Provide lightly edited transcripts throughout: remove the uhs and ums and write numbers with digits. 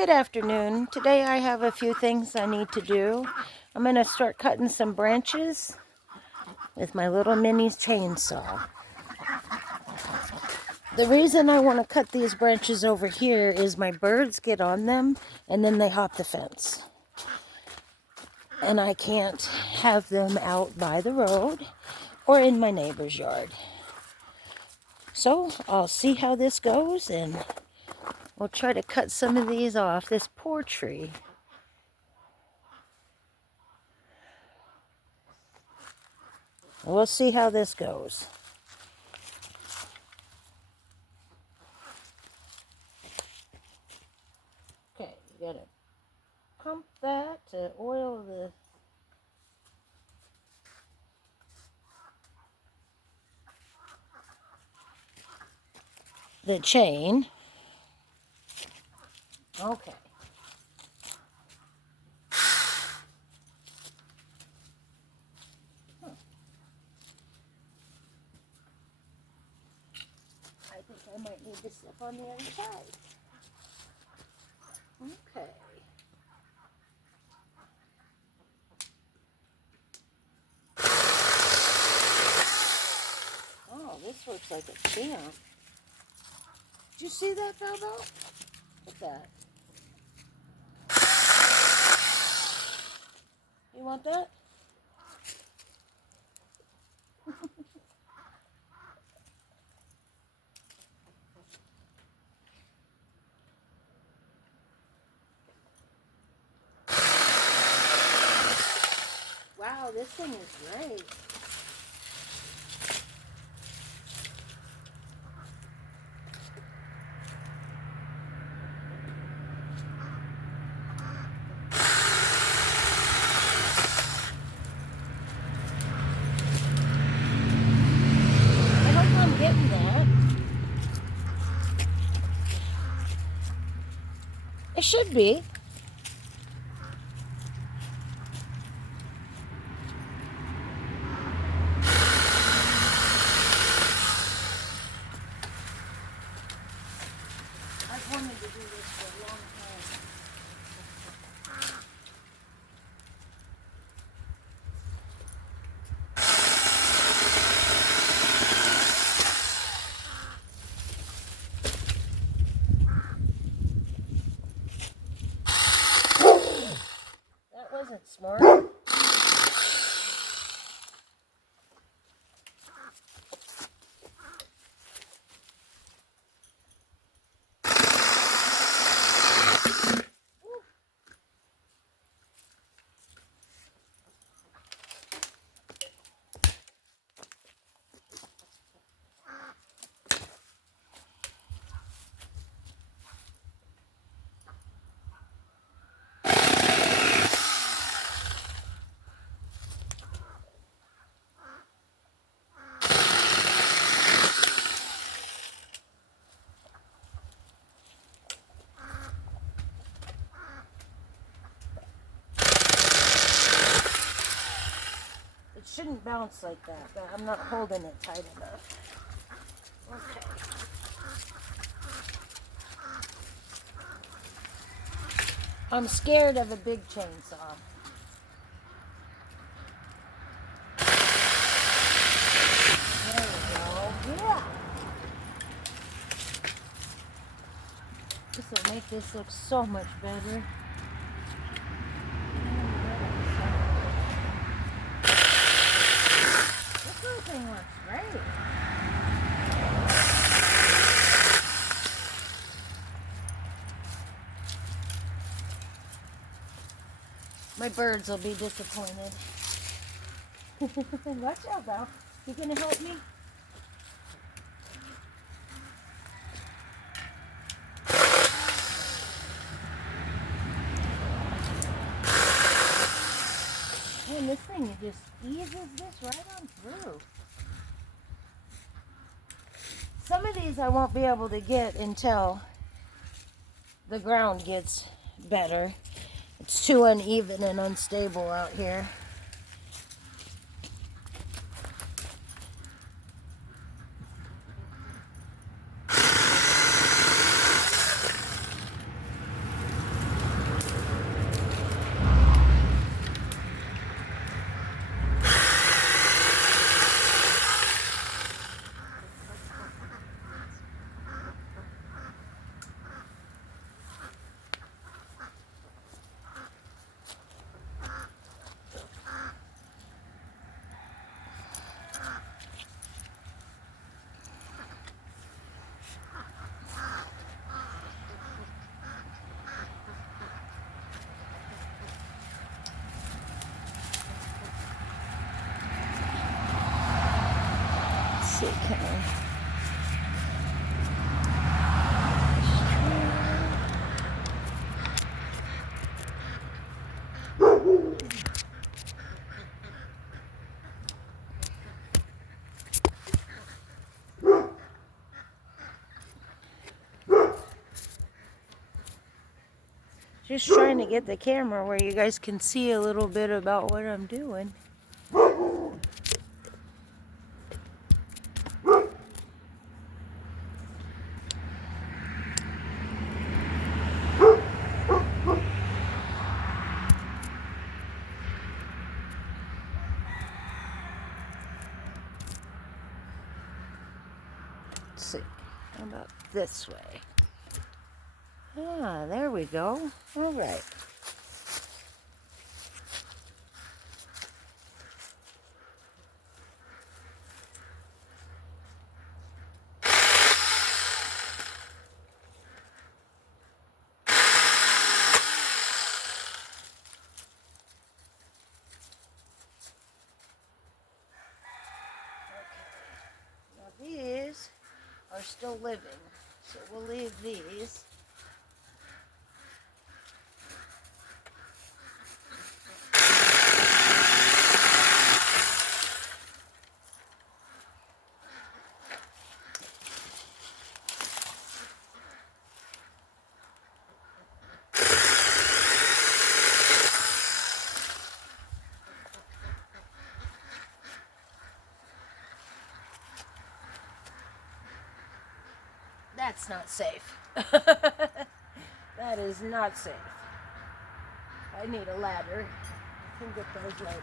Good afternoon. Today I have a few things I need to do. I'm going to start cutting some branches with my little mini chainsaw. The reason I want to cut these branches over here is my birds get on them and then they hop the fence. And I can't have them out by the road or in my neighbor's yard. So I'll see how this goes and we'll try to cut some of these off. This poor tree. We'll see how this goes. Okay, you gotta pump that to oil the chain. Okay. I think I might need to step on the other side. Okay. Oh, this looks like a champ. Did you see that, Bobo? Look at that. You want that? Wow, this thing is great. I hope I'm getting that. It should be. I've wanted to do this for a long time. That wasn't smart. It shouldn't bounce like that, but I'm not holding it tight enough. Okay. I'm scared of a big chainsaw. There we go. Yeah. This will make this look so much better. This little thing looks great. My birds will be disappointed. Watch out, Val. You gonna help me? Man, this thing just eases this right on through. Some of these I won't be able to get until the ground gets better. It's too uneven and unstable out here. see, can I? Just trying to get the camera where you guys can see a little bit about what I'm doing. Let's see, how about this way? Ah, there we go. All right. Now these are still living, so we'll leave these. That's not safe. That is not safe. I need a ladder. I can get those later.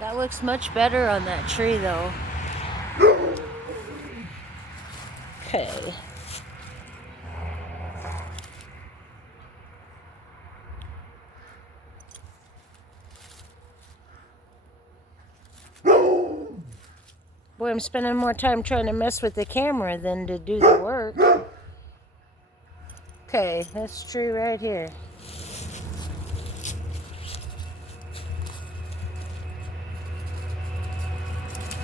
That looks much better on that tree though. Okay. Boy, I'm spending more time trying to mess with the camera than to do the work. Okay, this tree right here.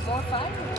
More firewood.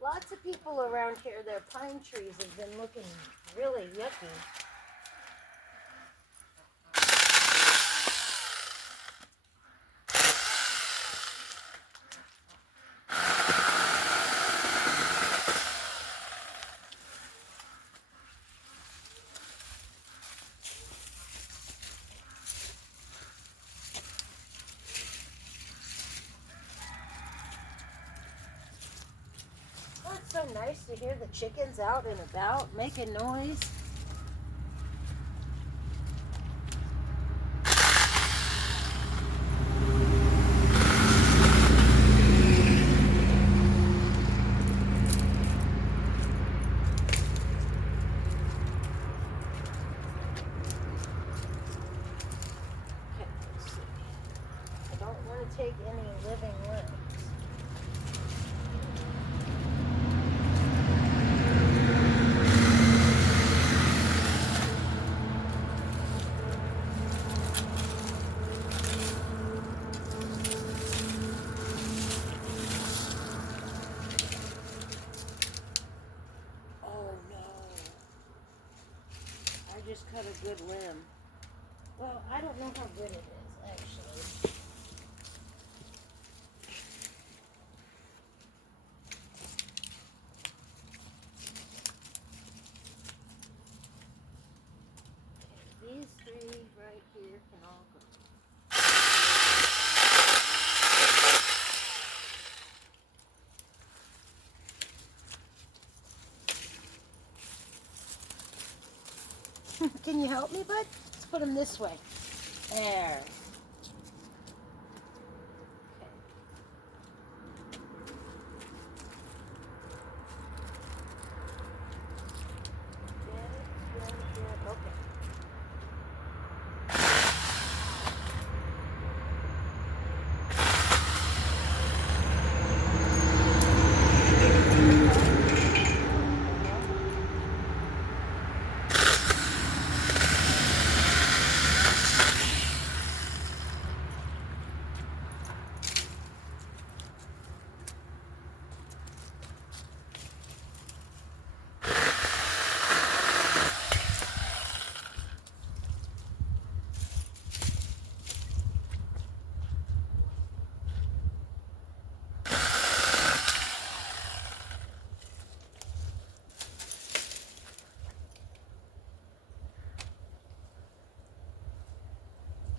Lots of people around here, their pine trees have been looking really yucky. Oh, it's so nice to hear the chickens out and about making noise. Okay, let's see. I don't want to take any living limbs. Just cut a good limb. Well, I don't know how good it is, actually. here can all go. Can you help me, bud? Let's put them this way. There.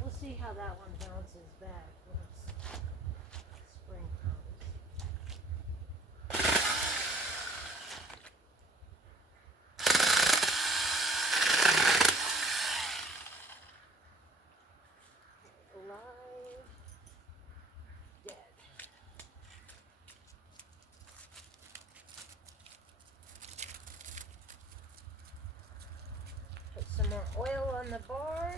We'll see how that one bounces back once spring comes. Alive, dead. Put some more oil on the bar.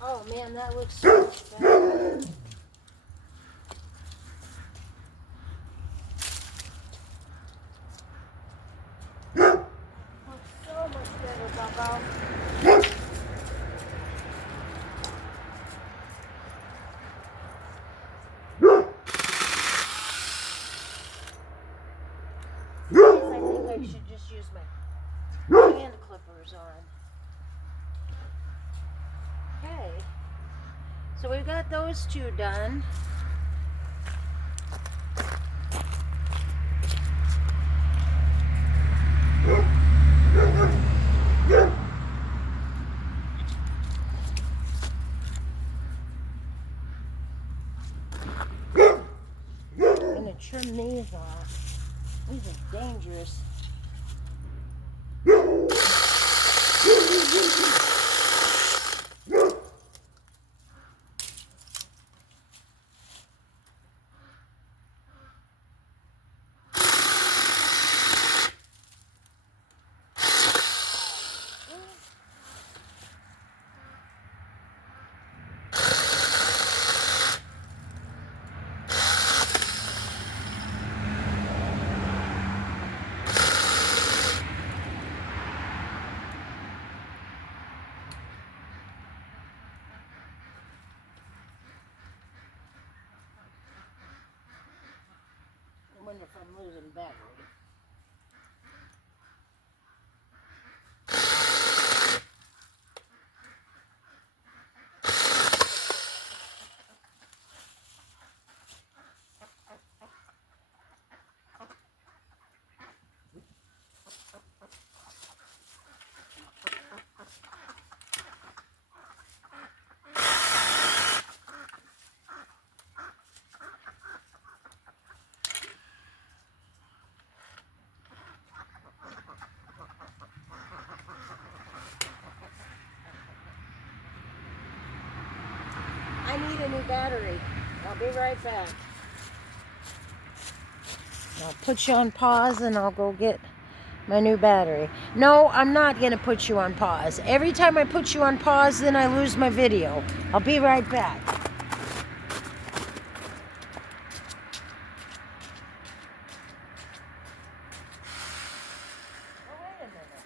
Oh man, that looks so much better. Looks so much better, Bobo. I think I should just use my hand clippers on. Okay, so we've got those two done. I'm gonna trim these off. These are dangerous. I wonder if I'm losing battery. my new battery. I'll be right back. I'll put you on pause and I'll go get my new battery. No, I'm not going to put you on pause. Every time I put you on pause, then I lose my video. I'll be right back. Oh, wait a minute.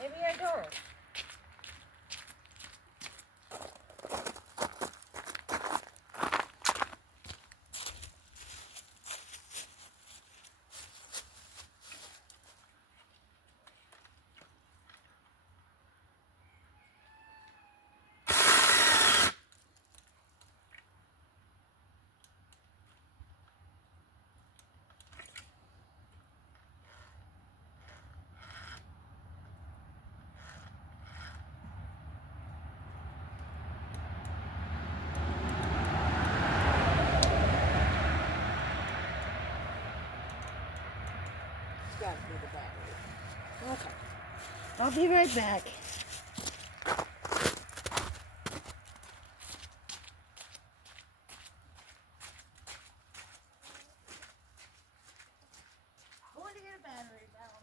Maybe I don't. Gotta be the battery. Okay. I'll be right back. Going to get a battery now.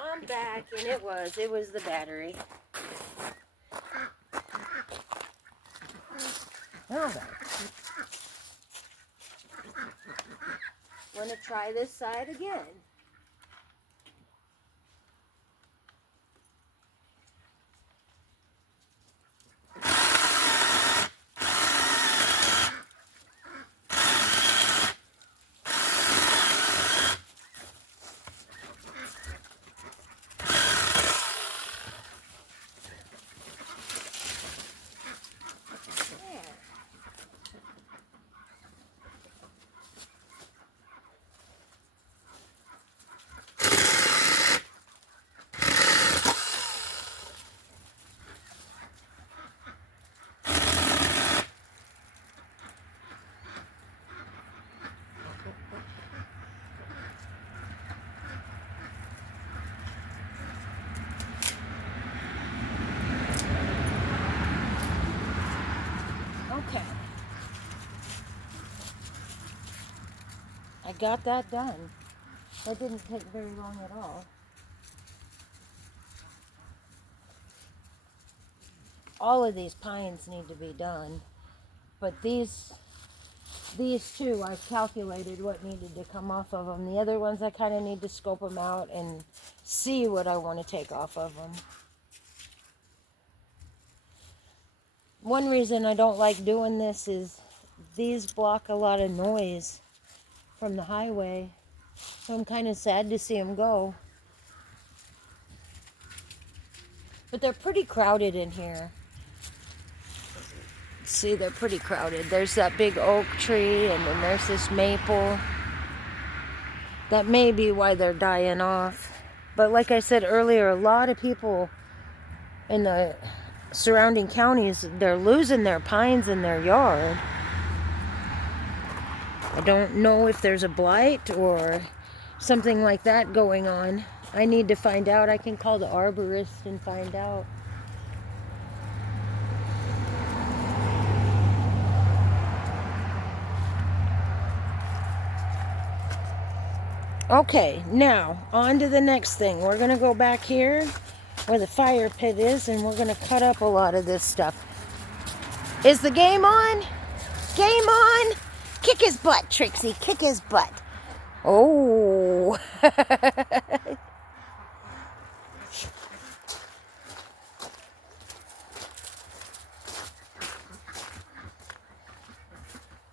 I'm back, and it was the battery. All right. Want to try this side again? I got that done. That didn't take very long at all. All of these pines need to be done, but these two, I've calculated what needed to come off of them. The other ones, I kind of need to scope them out and see what I want to take off of them. One reason I don't like doing this is these block a lot of noise from the highway. So I'm kind of sad to see them go. But they're pretty crowded in here. See, they're pretty crowded. There's that big oak tree, and then there's this maple. That may be why they're dying off. But like I said earlier, a lot of people in the surrounding counties, they're losing their pines in their yard. I don't know if there's a blight or something like that going on. I need to find out. I can call the arborist and find out. Okay, now on to the next thing. We're going to go back here where the fire pit is, and we're going to cut up a lot of this stuff. Is the game on? Game on? Kick his butt, Trixie. Kick his butt. Oh.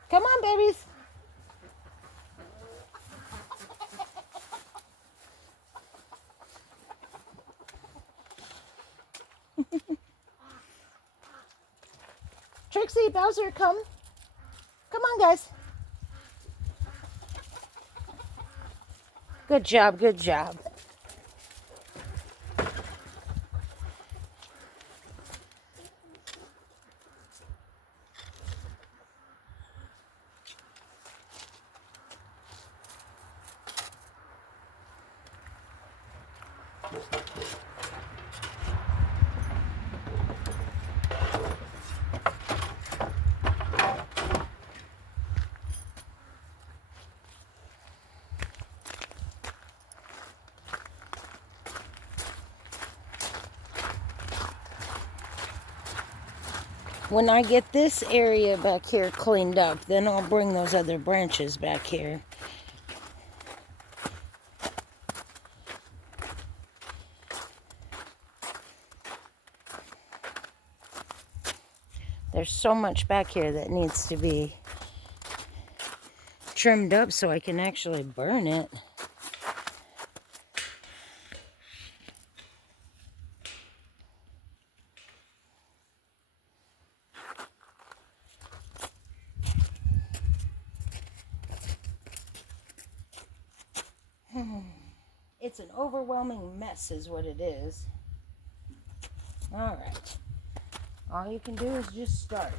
Come on, babies. Trixie, Bowser, come. Come on, guys. Good job, good job. When I get this area back here cleaned up, then I'll bring those other branches back here. There's so much back here that needs to be trimmed up so I can actually burn it. It's an overwhelming mess is what it is. All right. All you can do is just start.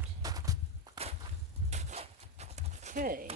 Okay.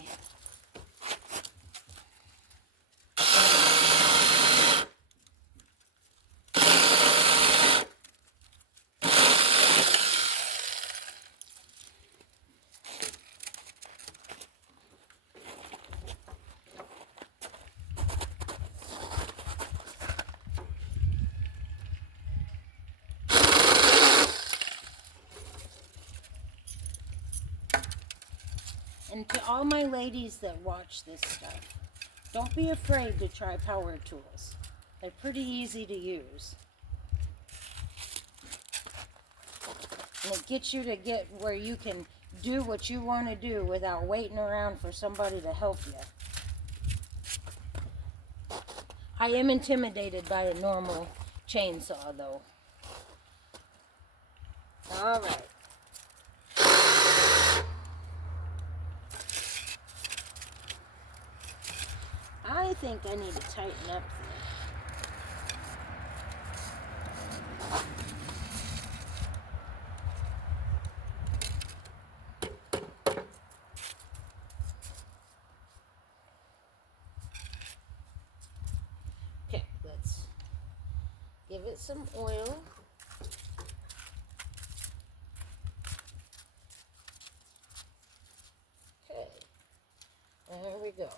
And to all my ladies that watch this stuff, don't be afraid to try power tools. They're pretty easy to use. And it gets you to get where you can do what you want to do without waiting around for somebody to help you. I am intimidated by a normal chainsaw though. All right. I think I need to tighten up this. Okay, let's give it some oil. Okay, there we go.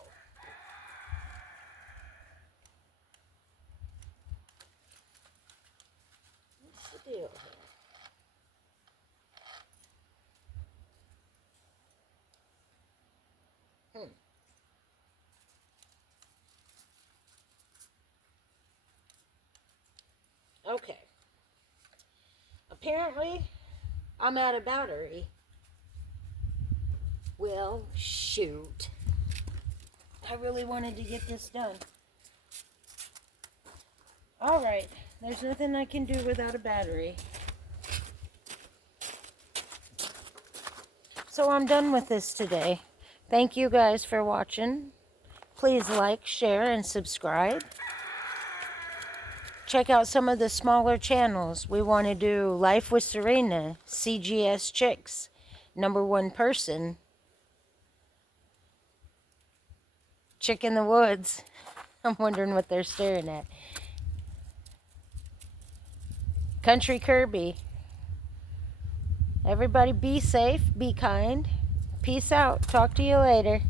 Okay. Apparently, I'm out of battery. Well, shoot. I really wanted to get this done. Alright, there's nothing I can do without a battery. So I'm done with this today. Thank you guys for watching. Please like, share, and subscribe. Check out some of the smaller channels. We want to do Life with Serena, CGS Chicks, Number One Person, Chick in the Woods. I'm wondering what they're staring at. Country Kirby. Everybody be safe, be kind. Peace out. Talk to you later.